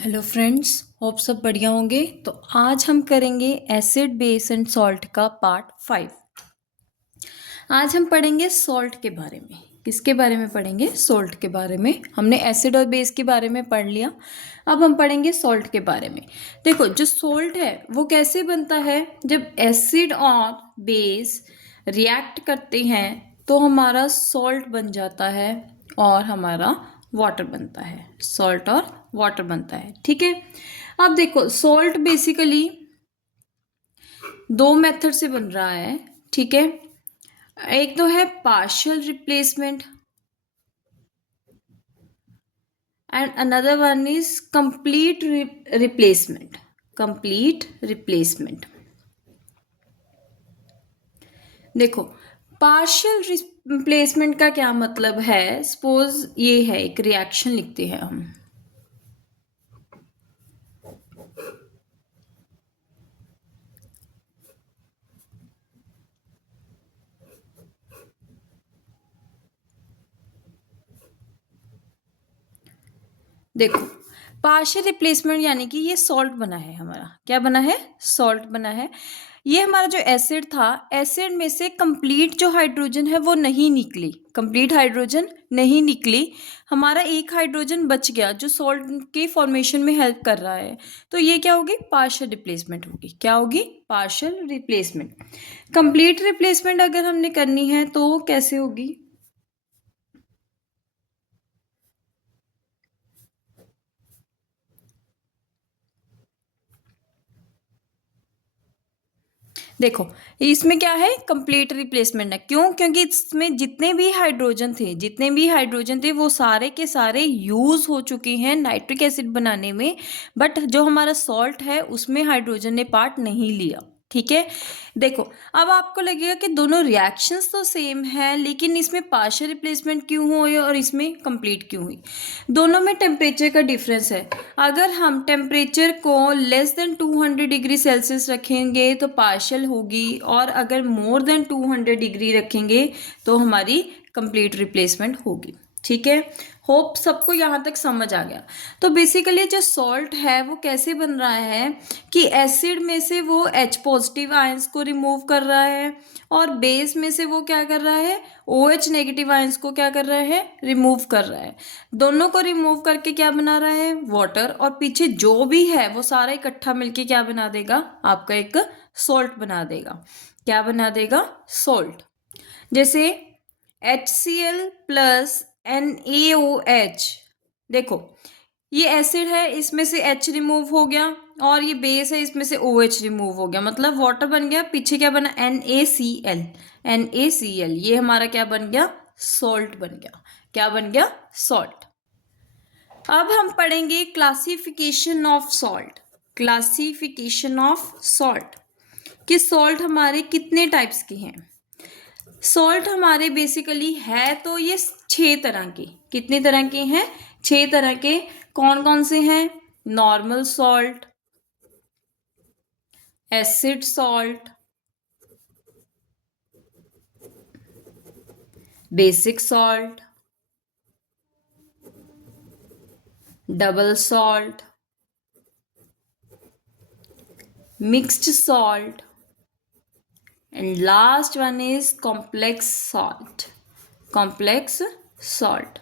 Hello friends, hope सब बढ़िया होंगे। तो आज हम करेंगे एसिड बेस एंड सॉल्ट का पार्ट 5। आज हम पढ़ेंगे सॉल्ट के बारे में। किसके बारे में पढ़ेंगे? सॉल्ट के बारे में। हमने एसिड और बेस के बारे में पढ़ लिया, अब हम पढ़ेंगे सॉल्ट के बारे में। देखो, जो सॉल्ट है वो कैसे बनता है? जब एसिड और बेस रिएक्ट करते हैं तो हमारा सॉल्ट बन जाता है और हमारा वाटर बनता है। सॉल्ट और वाटर बनता है, ठीक है। अब देखो, सॉल्ट बेसिकली दो मेथड से बन रहा है, ठीक है। एक तो है partial replacement and another one is complete replacement. Complete replacement. देखो, पार्शियल रिप्लेसमेंट का क्या मतलब है? सपोज ये है, एक रिएक्शन लिखते हैं हम। देखो, पार्शियल रिप्लेसमेंट यानी कि ये सॉल्ट बना है हमारा। क्या बना है? सॉल्ट बना है। ये हमारा जो एसिड था, एसिड में से कंप्लीट जो हाइड्रोजन है वो नहीं निकली। कंप्लीट हाइड्रोजन नहीं निकली, हमारा एक हाइड्रोजन बच गया जो सॉल्ट के फॉर्मेशन में हेल्प कर रहा है। तो ये क्या होगी? पार्शियल रिप्लेसमेंट होगी। क्या होगी? Partial replacement. कंप्लीट रिप्लेसमेंट अगर हमने करनी है तो कैसे होगी? देखो, इसमें क्या है? कंप्लीट रिप्लेसमेंट है। क्यों? क्योंकि इसमें जितने भी हाइड्रोजन थे वो सारे के सारे यूज हो चुके हैं नाइट्रिक एसिड बनाने में। बट जो हमारा सॉल्ट है उसमें हाइड्रोजन ने पार्ट नहीं लिया, ठीक है। देखो, अब आपको लगेगा कि दोनों रिएक्शंस तो सेम है, लेकिन इसमें पार्शियल रिप्लेसमेंट क्यों हुई और इसमें कंप्लीट क्यों हुई? दोनों में टेम्परेचर का डिफरेंस है। अगर हम टेम्परेचर को लेस देन 200 डिग्री सेल्सियस रखेंगे तो पार्शियल होगी, और अगर मोर देन 200 डिग्री रखेंगे तो हमारी कंप्लीट रिप्लेसमेंट होगी, ठीक है। होप सबको यहाँ तक समझ आ गया। तो बेसिकली जो सॉल्ट है वो कैसे बन रहा है कि एसिड में से वो H पॉजिटिव आयंस को रिमूव कर रहा है, और बेस में से वो क्या कर रहा है? OH नेगेटिव आयंस को क्या कर रहा है? रिमूव कर रहा है। दोनों को रिमूव करके क्या बना रहा है? वाटर। और पीछे जो भी है वो सारा इकट्ठा मिलके क्या बना देगा? आपका एक सॉल्ट बना देगा। क्या बना देगा? सॉल्ट। जैसे HCl प्लस NaOH। देखो, ये एसिड है, इसमें से H रिमूव हो गया, और ये बेस है, इसमें से OH रिमूव हो गया, मतलब वाटर बन गया। पीछे क्या बना? NaCl। NaCl ये हमारा क्या बन गया? सॉल्ट बन गया। क्या बन गया? सॉल्ट। अब हम पढ़ेंगे classification of salt. Classification of salt कि सॉल्ट हमारे कितने टाइप्स के हैं। सॉल्ट हमारे बेसिकली है तो ये 6 तरह के। कितने तरह के हैं? 6 तरह के। कौन कौन से हैं? Normal salt, acid salt, basic salt, double salt, mixed salt, and last one is complex salt. Complex salt.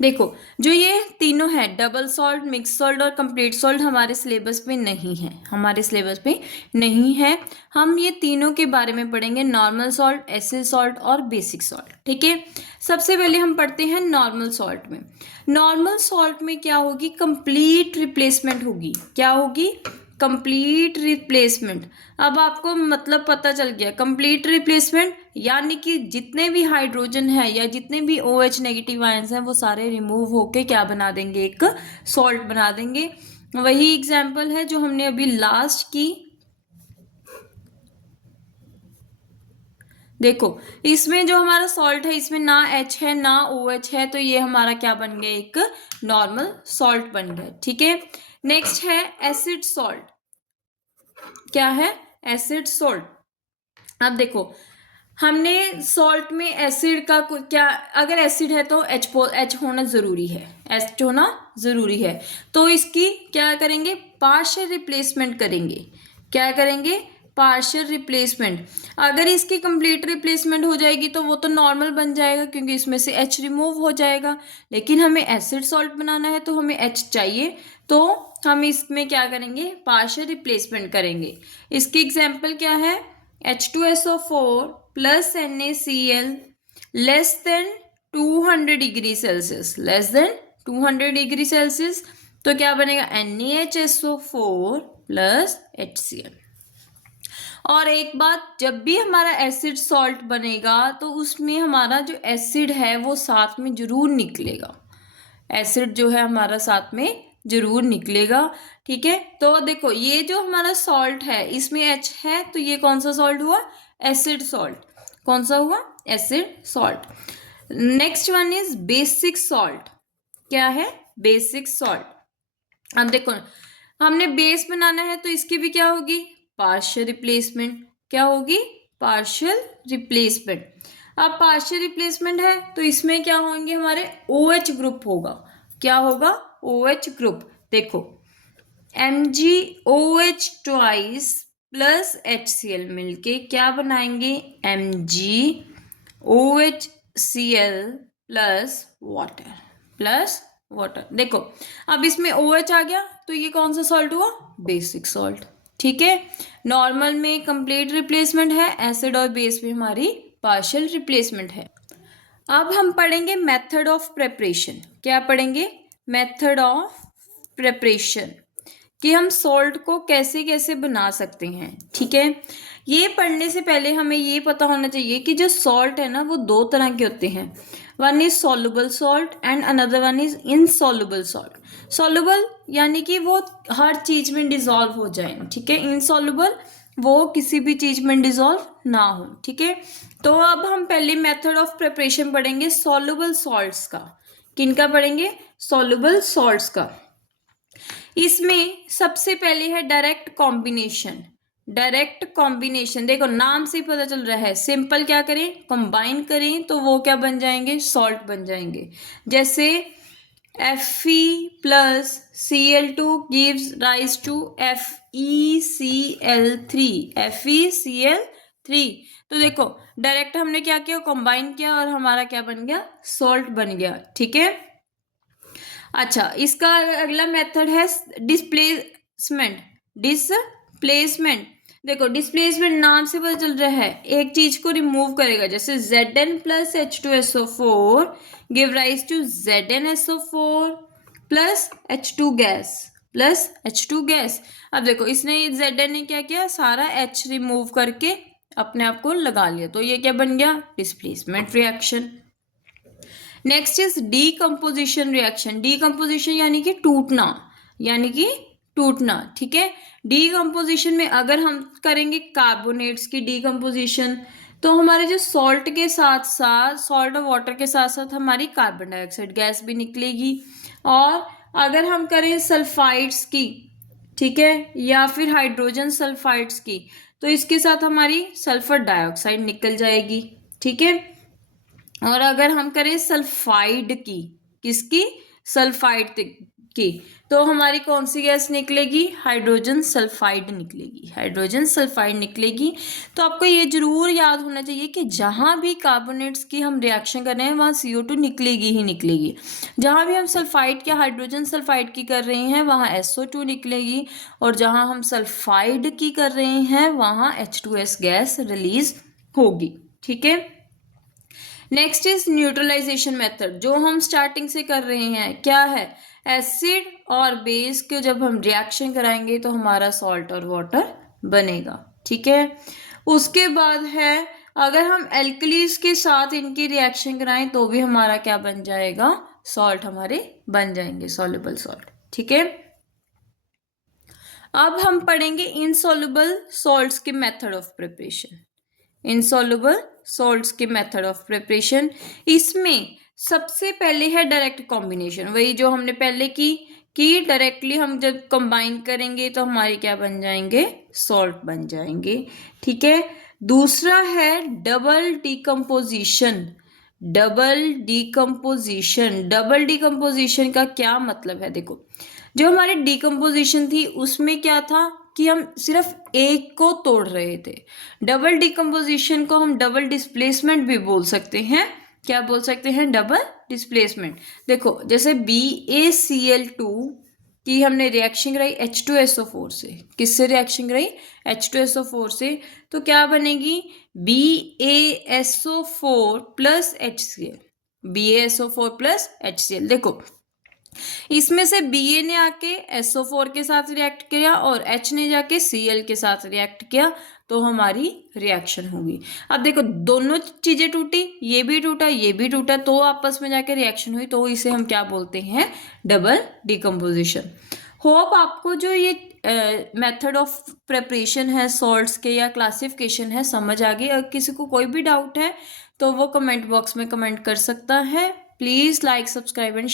देखो, जो ये तीनों है, डबल सॉल्ट, मिक्स सॉल्ट और कंप्लीट सॉल्ट, हमारे सिलेबस में नहीं है। हमारे सिलेबस में नहीं है। हम ये तीनों के बारे में पढ़ेंगे, नॉर्मल सॉल्ट, एसिड सॉल्ट और बेसिक सॉल्ट, ठीक है। सबसे पहले हम पढ़ते हैं नॉर्मल सॉल्ट में। नॉर्मल सॉल्ट में क्या होगी? कंप्लीट रिप्लेसमेंट होगी। क्या होगी? Complete replacement. अब आपको मतलब पता चल गया, कंप्लीट रिप्लेसमेंट यानी कि जितने भी हाइड्रोजन है या जितने भी OH नेगेटिव आयंस हैं वो सारे रिमूव होके क्या बना देंगे? एक सॉल्ट बना देंगे। वही एग्जाम्पल है जो हमने अभी लास्ट की। देखो, इसमें जो हमारा सॉल्ट है इसमें ना H है ना OH है, तो ये हमारा क्या बन गया? एक नॉर्मल सॉल्ट बन गया, ठीक है। नेक्स्ट है एसिड सॉल्ट। क्या है? Acid salt. अब देखो, हमने सॉल्ट में एसिड का क्या, अगर एसिड है तो एच होना ज़रूरी है, एच होना ज़रूरी है। तो इसकी क्या करेंगे, पार्शियल रिप्लेसमेंट करेंगे। क्या करेंगे, पार्शियल रिप्लेसमेंट। अगर इसकी कंप्लीट रिप्लेसमेंट हो जाएगी तो वो तो नॉर्मल बन जाएगा क्योंकि इसमें से एच रिमूव हो जाएगा, लेकिन हमें एसिड सॉल्ट बनाना है तो हमें एच चाहिए, तो हम इसमें क्या करेंगे, पार्शियल रिप्लेसमेंट करेंगे। इसकी एग्जाम्पल क्या है, H2SO4 plus NaCl less than 200 degree Celsius, less than 200 degree Celsius, तो क्या बनेगा, NaHSO4 प्लस HCl। और एक बात, जब भी हमारा एसिड सॉल्ट बनेगा तो उसमें हमारा जो एसिड है वो साथ में जरूर निकलेगा, एसिड जो है हमारा साथ में जरूर निकलेगा। ठीक है, तो देखो ये जो हमारा सॉल्ट है इसमें H है, तो ये कौन सा सॉल्ट हुआ, एसिड सॉल्ट। कौन सा हुआ, acid salt. Next one is basic salt. क्या है, बेसिक सॉल्ट। अब देखो हमने बेस बनाना है तो इसकी भी क्या होगी, पार्शियल रिप्लेसमेंट। क्या होगी, पार्शियल रिप्लेसमेंट। अब पार्शियल रिप्लेसमेंट है तो इसमें क्या होंगे, हमारे OH ग्रुप होगा। क्या होगा, OH ग्रुप। देखो MgOH ट्वाइस प्लस HCl मिलके क्या बनाएंगे, MgOHCl plus water, plus water. देखो अब इसमें OH आ गया तो ये कौन सा सॉल्ट हुआ, बेसिक सॉल्ट। ठीक है, नॉर्मल में कंप्लीट रिप्लेसमेंट है, एसिड और बेस में हमारी पार्शियल रिप्लेसमेंट है। अब हम पढ़ेंगे मेथड ऑफ प्रिपरेशन। क्या पढ़ेंगे, मेथड ऑफ प्रिपरेशन, कि हम सॉल्ट को कैसे कैसे बना सकते हैं। ठीक है, ये पढ़ने से पहले हमें ये पता होना चाहिए कि जो सॉल्ट है ना वो दो तरह के होते हैं, one is soluble salt and another one is insoluble salt. Soluble यानी कि वो हर चीज में डिजॉल्व हो जाए, ठीक है। इनसॉल्युबल वो किसी भी चीज में डिजॉल्व ना हो, ठीक है। तो अब हम पहले मेथड ऑफ प्रिपरेशन पढ़ेंगे सॉल्युबल सॉल्ट्स का। किनका पढ़ेंगे, सॉल्युबल सॉल्ट्स का। इसमें सबसे पहले है डायरेक्ट कॉम्बिनेशन। डायरेक्ट कॉम्बिनेशन, देखो नाम से ही पता चल रहा है, सिंपल क्या करें, कंबाइन करें तो वो क्या बन जाएंगे, सॉल्ट बन जाएंगे। जैसे Fe plus Cl2 gives rise to FeCl3, FeCl3। तो देखो डायरेक्ट हमने क्या किया, कंबाइन किया और हमारा क्या बन गया, सॉल्ट बन गया। ठीक है, अच्छा इसका अगला मेथड है डिस्प्लेसमेंट। डिस्प्लेसमेंट, देखो डिस्प्लेसमेंट नाम से पता चल रहा है, एक चीज को रिमूव करेगा। जैसे Zn plus H2SO4 give rise to ZnSO4 plus H2 gas, plus H2 gas. अब देखो इसने Zn ने क्या किया, सारा H रिमूव करके अपने आप को लगा लिया, तो ये क्या बन गया, displacement reaction. Next is decomposition reaction. Decomposition यानी कि टूटना, यानी कि टूटना। ठीक है, डीकम्पोजिशन में अगर हम करेंगे कार्बोनेट्स की डीकम्पोजिशन तो हमारे जो सॉल्ट के साथ साथ, सॉल्ट और वाटर के साथ साथ हमारी कार्बन डाइऑक्साइड गैस भी निकलेगी। और अगर हम करें सल्फाइड्स की, ठीक है, या फिर हाइड्रोजन सल्फाइड्स की, तो इसके साथ हमारी सल्फर डाइऑक्साइड निकल जाएगी। ठीक है, और अगर हम करें सल्फाइड की, किसकी, सल्फाइड की, तो हमारी कौन सी गैस निकलेगी, हाइड्रोजन सल्फाइड निकलेगी, हाइड्रोजन सल्फाइड निकलेगी। तो आपको ये जरूर याद होना चाहिए कि जहां भी कार्बोनेट्स की हम रिएक्शन कर रहे हैं वहां CO2 निकलेगी ही निकलेगी। जहां भी हम सल्फाइड या हाइड्रोजन सल्फाइड की कर रहे हैं वहां SO2 निकलेगी, और जहां हम सल्फाइड की कर रहे हैं वहां H2S गैस रिलीज होगी। ठीक है, नेक्स्ट इज न्यूट्रलाइजेशन मेथड, जो हम स्टार्टिंग से कर रहे हैं। क्या है, एसिड और बेस के जब हम रिएक्शन कराएंगे तो हमारा सॉल्ट और वाटर बनेगा। ठीक है, उसके बाद है अगर हम एल्कलीज के साथ इनकी रिएक्शन कराएं तो भी हमारा क्या बन जाएगा, सॉल्ट हमारे बन जाएंगे, सॉल्युबल सॉल्ट। ठीक है, अब हम पढ़ेंगे इनसॉल्युबल सॉल्ट्स के method of preparation. Insoluble salts के मेथड ऑफ प्रिपरेशन, इसमें सबसे पहले है डायरेक्ट कॉम्बिनेशन, वही जो हमने पहले की कि डायरेक्टली हम जब कंबाइन करेंगे तो हमारे क्या बन जाएंगे, सॉल्ट बन जाएंगे। ठीक है, दूसरा है double decomposition. Double decomposition, double decomposition का क्या मतलब है, देखो जो हमारी डिकम्पोजिशन थी उसमें क्या था कि हम सिर्फ एक को तोड़ रहे थे। डबल डिकम्पोजिशन को हम डबल डिस्प्लेसमेंट भी बोल सकते हैं। क्या बोल सकते हैं, डबल डिस्प्लेसमेंट। देखो जैसे BaCl2 की हमने रिएक्शन कराई H2SO4 से, किससे रिएक्शन कराई, H2SO4 से, तो क्या बनेगी BaSO4 plus HCl, BaSO4 plus HCl। देखो इसमें से Ba ने आके SO4 के साथ रिएक्ट किया और H ने जाके Cl के साथ रिएक्ट किया, तो हमारी रिएक्शन होगी। अब देखो दोनों चीजें टूटी, ये भी टूटा ये भी टूटा, तो आपस में जाके रिएक्शन हुई, तो इसे हम क्या बोलते हैं, डबल डिकम्पोजिशन। होप आपको जो ये मेथड ऑफ प्रिपरेशन है सॉल्ट्स के या क्लासिफिकेशन है समझ आ गई। अगर किसी को कोई भी डाउट है तो वो कमेंट बॉक्स में कमेंट कर सकता है। Please like, subscribe and